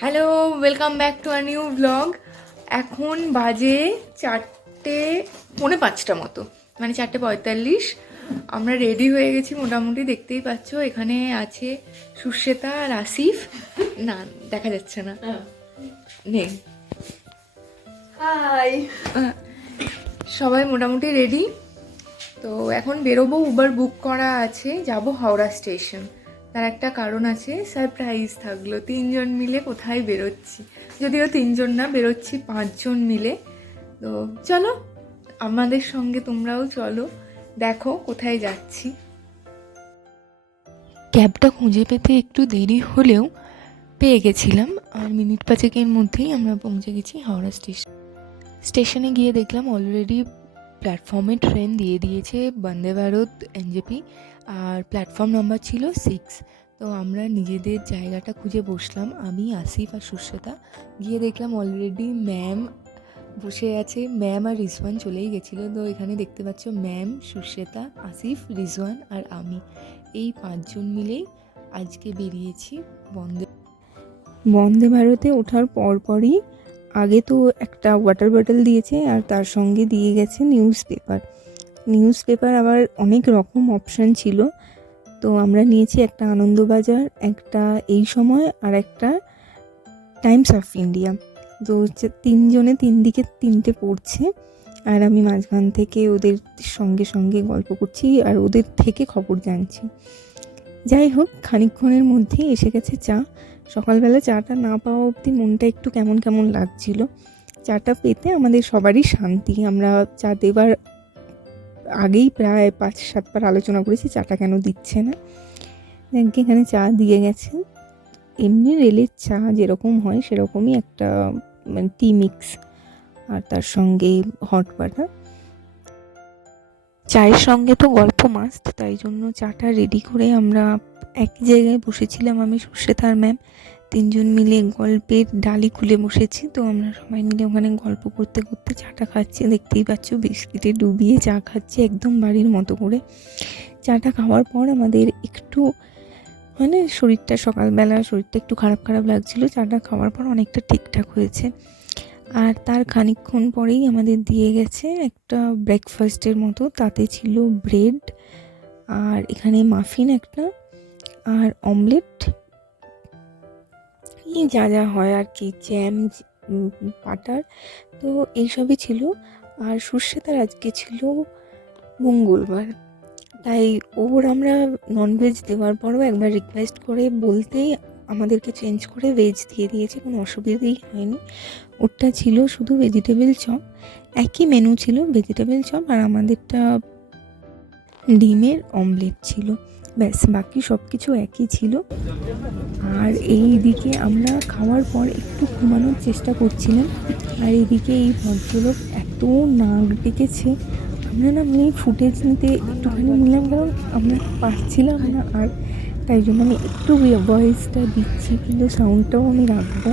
Hello welcome back to our new blog এখন বাজে চারটে পৌনে পাঁচটা মতো। মানে চারটে পঁয়তাল্লিশ। আমরা রেডি হয়ে গেছি মোটামুটি দেখতেই পাচ্ছ। এখানে আছে সুশ্বেতা আর আসিফ। না দেখা যাচ্ছে না। নেই। হাই সবাই মোটামুটি রেডি তো এখন বেরোবো উবার বুক করা আছে। যাব হাওড়া স্টেশন তার একটা কারণ আছে সারপ্রাইজ থাকল। তিনজন মিলে কোথায় বেরোচ্ছি? যদিও তিনজন না, বেরোচ্ছি পাঁচজন মিলে। তো চলো, আমাদের সঙ্গে তোমরাও চলো, দেখো কোথায় যাচ্ছি। ক্যাবটা খুঁজে পেতে একটু দেরি হলেও পেয়ে গেছিলাম। আর মিনিট পাঁচেকের মধ্যেই আমরা পৌঁছে গেছি হাওড়া স্টেশন স্টেশনে গিয়ে দেখলাম অলরেডি প্ল্যাটফর্মে ট্রেন দিয়ে দিয়েছে বন্দে ভারত এনজেপি, আর প্ল্যাটফর্ম নাম্বার ছিল সিক্স তো আমরা নিজেদের জায়গাটা খুঁজে বসলাম। আমি, আসিফ আর সুশ্বেতা গিয়ে দেখলাম অলরেডি ম্যাম বসে আছে। ম্যাম আর রিজওয়ান চলেই গেছিল। তো এখানে দেখতে পাচ্ছ ম্যাম সুশ্বেতা আসিফ, রিজওয়ান আর আমি। এই পাঁচজন মিলেই আজকে বেরিয়েছি বন্দে বন্দে ভারতে ওঠার পরপরই আগে তো একটা ওয়াটার বটল দিয়েছে আর তার সঙ্গে দিয়ে গেছে নিউজ পেপার নিউজ পেপার আবার অনেক রকম অপশান ছিল। তো আমরা নিয়েছি একটা আনন্দবাজার, একটা এই সময় আর একটা টাইমস অফ ইন্ডিয়া তো হচ্ছে তিনজনে তিন দিকে তিনটে পড়ছে। আর আমি মাঝখান থেকে ওদের সঙ্গে সঙ্গে গল্প করছি আর ওদের থেকে খবর জানছি। যাই হোক, খানিকক্ষণের মধ্যেই এসে গেছে চা। সকালবেলা চাটা না পাওয়া অবধি মনটা একটু কেমন কেমন লাগছিল। চাটা পেতে আমাদের সবারই শান্তি। আমরা চা দেবার আগেই প্রায় পাঁচ সাতবার আলোচনা করেছি, চাটা কেন দিচ্ছে না। এখানে চা দিয়ে গেছে। এমনি রেলের চা যেরকম হয় সেরকমই একটা মানে টি মিক্স। আর তার সঙ্গে হট বাটার। চায়ের সঙ্গে তো গল্প মাস্ট তাই জন্য চাটা রেডি করে আমরা এক জায়গায় বসেছিলাম আমি সুশ্বেতার ম্যাম তিনজন মিলে গল্পের ডালি খুলে বসেছি, তো আমরা সবাই মিলে ওখানে গল্প করতে করতে চাটা খাচ্ছি। দেখতেই পাচ্ছ বিস্কিটে ডুবিয়ে চা খাচ্ছি, একদম বাড়ির মতো করে। চাটা খাওয়ার পর আমাদের একটু মানে শরীরটা সকালবেলা শরীরটা একটু খারাপ খারাপ লাগছিল, চাটা খাওয়ার পর অনেকটা ঠিকঠাক হয়েছে। আর তার খানিকক্ষণ পরেই আমাদের দিয়ে গেছে একটা ব্রেকফাস্টের মতো। তাতে ছিল ব্রেড আর এখানে মাফিন একটা আর অমলেট যা যা হয় আর কি জ্যাম বাটার তো এইসবই ছিল। আর সুশ্বেতার আজকে ছিল মঙ্গলবার। তাই ওর আমরা ননভেজ দেওয়ার পরও একবার রিকোয়েস্ট করে বলতেই আমাদেরকে চেঞ্জ করে ভেজ দিয়ে দিয়েছে, কোনো অসুবিধেই হয়নি। ওরটা ছিল শুধু ভেজিটেবল চপ একই মেনু ছিল ভেজিটেবল চপ আর আমাদেরটা ডিমের অমলেট ছিল। ব্যাস, বাকি সব কিছু একই ছিল। আর এই দিকে আমরা খাওয়ার পর একটু ঘুমানোর চেষ্টা করছিলাম, আর এদিকে এই ভদ্রলোক এত নাক ডেকেছে। আমরা না মানে ফুটেজ নিতে একটুখানি নিলাম, কারণ আমরা পারছিলাম না। আর তাই জন্য আমি একটু ভয়েসটা দিচ্ছি, কিন্তু সাউন্ডটাও আমি রাখব।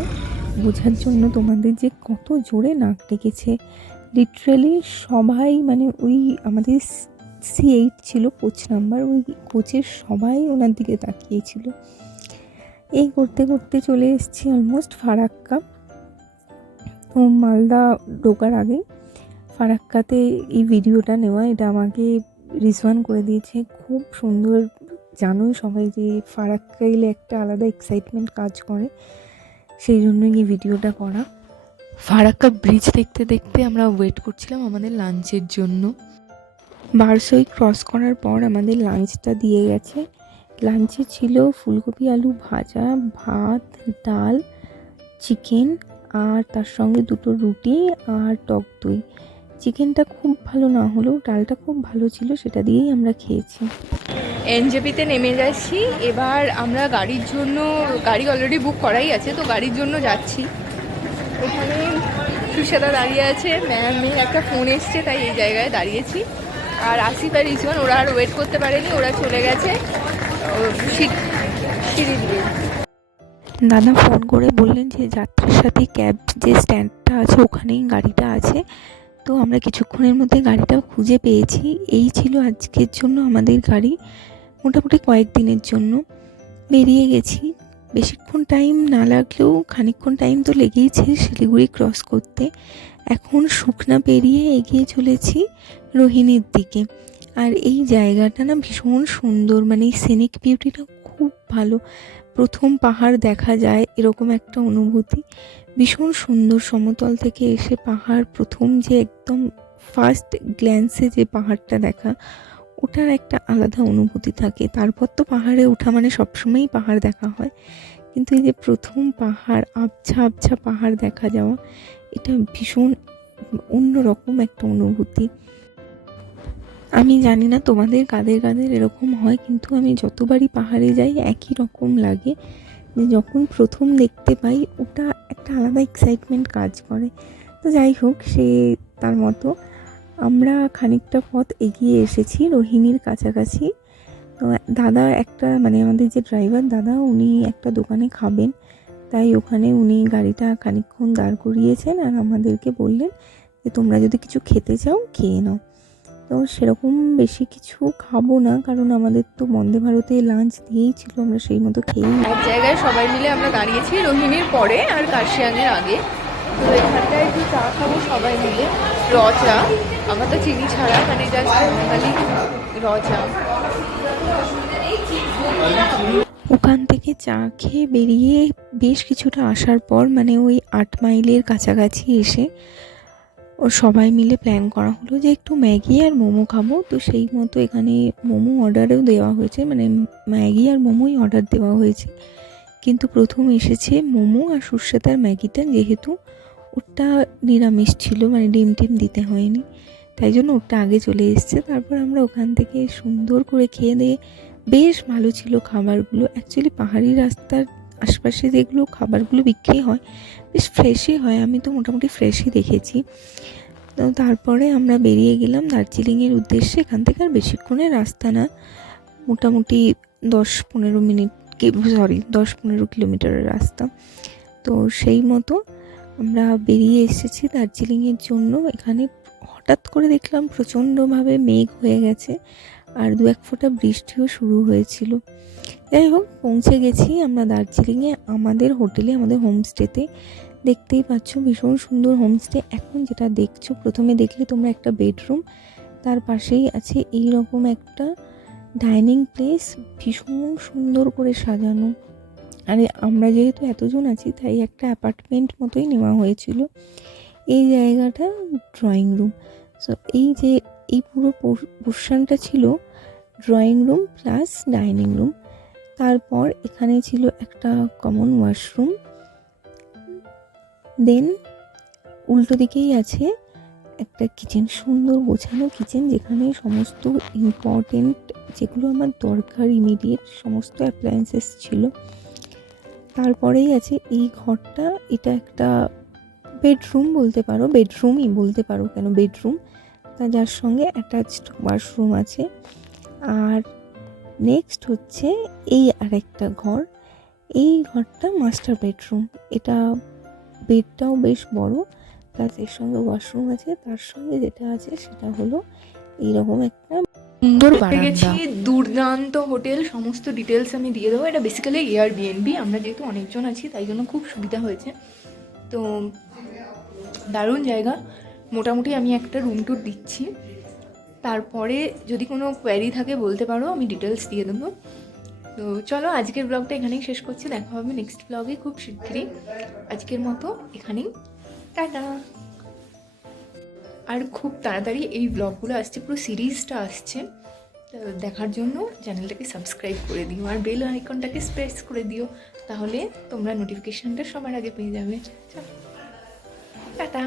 বোঝার জন্য তোমাদের যে কত জোরে নাক ডেকেছে। লিটারেলি সবাই মানে ওই আমাদের সি এইট ছিল কোচ নাম্বার ওই কোচের সবাই ওনার দিকে তাকিয়েছিল। এই করতে করতে চলে এসেছি অলমোস্ট ফারাক্কা। ও মালদা ঢোকার আগে ফারাক্কাতে এই ভিডিওটা নেওয়া, এটা আমাকে রিজওয়ান করে দিয়েছে। খুব সুন্দর জানোই সবাই যে ফারাক্কা এলে একটা আলাদা এক্সাইটমেন্ট কাজ করে, সেই জন্যই এই ভিডিওটা করা। ফারাক্কা ব্রিজ দেখতে দেখতে আমরা ওয়েট করছিলাম আমাদের লাঞ্চের জন্য। বারসই ক্রস করার পর আমাদের লাঞ্চটা দিয়ে গেছে। লাঞ্চে ছিল ফুলকপি, আলু ভাজা, ভাত, ডাল চিকেন আর তার সঙ্গে দুটো রুটি আর টক দই। চিকেনটা খুব ভালো না হলেও ডালটা খুব ভালো ছিল সেটা দিয়েই আমরা খেয়েছি। এনজেপিতে নেমে যাচ্ছি। এবার আমরা গাড়ির জন্য গাড়ি অলরেডি বুক করাই আছে তো গাড়ির জন্য যাচ্ছি। এখানে সুশ্বেতা দাঁড়িয়ে আছে। ম্যামের একটা ফোন এসছে তাই এই জায়গায় দাঁড়িয়েছি। আর আসিফ আর রিজওয়ান ওরা আর ওয়েট করতে পারেনি ওরা চলে গেছে। সিঁড়ি দিয়ে। দাদা ফোন করে বললেন যে যাত্রীর সাথে ক্যাব যে স্ট্যান্ডটা আছে ওখানেই গাড়িটা আছে। তো আমরা কিছুক্ষণের মধ্যে গাড়িটা খুঁজে পেয়েছি। এই ছিল আজকের জন্য আমাদের গাড়ি। মোটামুটি কয়েকদিনের জন্য বেরিয়ে গেছি। বেশিক্ষণ টাইম না লাগলেও খানিকক্ষণ টাইম তো লেগেইছে শিলিগুড়ি ক্রস করতে। এখন শুকনা পেরিয়ে এগিয়ে চলেছি রোহিণীর দিকে। আর এই জায়গাটা না ভীষণ সুন্দর মানে এই সিনিক বিউটিটা খুব ভালো। প্রথম পাহাড় দেখা যায়, এরকম একটা অনুভূতি। ভীষণ সুন্দর সমতল থেকে এসে পাহাড় প্রথম যে একদম ফার্স্ট গ্ল্যান্সে যে পাহাড়টা দেখা, ওটার একটা আলাদা অনুভূতি থাকে। তারপর তো পাহাড়ে ওঠা মানে সবসময়ই পাহাড় দেখা হয়। কিন্তু এই যে প্রথম পাহাড়, আবছা আবছা পাহাড় দেখা যাওয়া, এটা ভীষণ অন্যরকম একটা অনুভূতি। আমি জানি না তোমাদের কাদের কাদের এরকম হয়, কিন্তু আমি যতবারই পাহাড়ে যাই, একই রকম লাগে। যে যখন প্রথম দেখতে পাই, ওটা একটা আলাদা এক্সাইটমেন্ট কাজ করে। তো যাই হোক, সে তার মতো আমরা খানিকটা পথ এগিয়ে এসেছি রোহিণীর কাছাকাছি। তো দাদা একটা মানে আমাদের যে ড্রাইভার দাদা, উনি একটা দোকানে খাবেন। তাই ওখানে উনি গাড়িটা খানিকক্ষণ দাঁড় করিয়েছেন আর আমাদেরকে বললেন যে, তোমরা যদি কিছু খেতে চাও, খেয়ে নাও। তো সেরকম বেশি কিছু খাব না কারণ আমাদের তো বন্দে ভারতে লাঞ্চ দিয়েই ছিল আমরা সেই মতো খেয়েই এক জায়গায় সবাই মিলে আমরা দাঁড়িয়েছি রোহিণীর পরে আর কার্শিয়াংয়ের আগে। তো এখানটায় একটু চা খাব সবাই মিলে। র চা আমার তো চিনি ছাড়া মানে জাস্ট নর্মালি র চা ওখান থেকে চা খেয়ে বেরিয়ে বেশ কিছুটা আসার পর মানে ওই আট মাইলের কাছাকাছি এসে ও সবাই মিলে প্ল্যান করা হলো যে একটু ম্যাগি আর মোমো খাব। তো সেই মতো এখানে মোমো অর্ডারেও দেওয়া হয়েছে। মানে ম্যাগি আর মোমোই অর্ডার দেওয়া হয়েছে। কিন্তু প্রথম এসেছে মোমো আর সর্ষেতার ম্যাগিটা। যেহেতু ওটা নিরামিষ ছিল মানে ডিম টিম দিতে হয়নি। তাই জন্য ওটা আগে চলে এসছে। তারপর আমরা ওখান থেকে সুন্দর করে খেয়ে দিয়ে বেশ ভালো ছিল খাবারগুলো। অ্যাকচুয়ালি পাহাড়ি রাস্তার আশপাশে যেগুলো খাবারগুলো বিক্রি হয়, বেশ ফ্রেশই হয়। আমি তো মোটামুটি ফ্রেশই দেখেছি। তো তারপরে আমরা বেরিয়ে গেলাম দার্জিলিংয়ের উদ্দেশ্যে। এখান থেকে আর বেশিক্ষণের রাস্তা না। মোটামুটি দশ পনেরো মিনিট সরি দশ পনেরো কিলোমিটারের রাস্তা। তো সেই মতো আমরা বেরিয়ে এসেছি দার্জিলিংয়ের জন্য। এখানে হঠাৎ করে দেখলাম প্রচণ্ডভাবে মেঘ হয়ে গেছে। আর দু এক ফোঁটা বৃষ্টিও শুরু হয়েছিল। যাই হোক, পৌঁছে গেছি আমরা দার্জিলিংয়ে। আমাদের হোটেলে, আমাদের হোমস্টেতে দেখতেই পাচ্ছ ভীষণ সুন্দর হোমস্টে। এখন যেটা দেখছ, প্রথমে দেখলে তোমরা একটা বেডরুম, তার পাশেই আছে এই রকম একটা ডাইনিং প্লেস, ভীষণ সুন্দর করে সাজানো। আর, আমরা যেহেতু এতজন আছি, তাই একটা অ্যাপার্টমেন্ট মতোই নেওয়া হয়েছিল। এই জায়গাটা ড্রয়িং রুম। সো এই যে, এই পুরো, পোর্শনটা ছিল drawing room plus dining room. তারপর এখানে ছিল একটা কমন ওয়াশরুম দেন উল্টো দিকেই আছে একটা কিচেন সুন্দর গোছানো কিচেন যেখানে সমস্ত ইম্পর্টেন্ট যেগুলো আমার দরকার ইমিডিয়েট সমস্ত অ্যাপ্লায়েন্সেস ছিল। তারপরেই আছে এই ঘরটা, এটা একটা বেডরুম বলতে পারো বেডরুমই বলতে পারো কেন বেডরুম তা যার সঙ্গে অ্যাটাচড ওয়াশরুম আছে। আর নেক্সট হচ্ছে এই আরেকটা ঘর। এই ঘরটা মাস্টার বেডরুম এটা বেডটাও বেশ বড় প্লাস এর সঙ্গে ওয়াশরুম আছে। তার সঙ্গে যেটা আছে সেটা হলো এইরকম একটা সুন্দর। গেছি দুর্দান্ত হোটেল। সমস্ত ডিটেলস আমি দিয়ে দেবো। এটা বেসিক্যালি এয়ার বিএনবি আমরা যেহেতু অনেকজন আছি তাই জন্য খুব সুবিধা হয়েছে। তো দারুণ জায়গা। মোটামুটি আমি একটা রুম ট্যুর দিচ্ছি। তারপরে যদি কোনো কোয়ারি থাকে বলতে পারো, আমি ডিটেলস দিয়ে দেবো। তো চলো আজকের ব্লগটা এখানেই শেষ করছি। দেখা হবে নেক্সট ব্লগে খুব শিগগিরই আজকের মতো এখানেই। টাটা! আর খুব তাড়াতাড়ি এই ব্লগগুলো আসছে, পুরো সিরিজটা আসছে। দেখার জন্য চ্যানেলটাকে সাবস্ক্রাইব করে দিও আর বেল আইকনটাকে প্রেস করে দিও। তাহলে তোমরা নোটিফিকেশানটা সবার আগে পেয়ে যাবে। টাটা!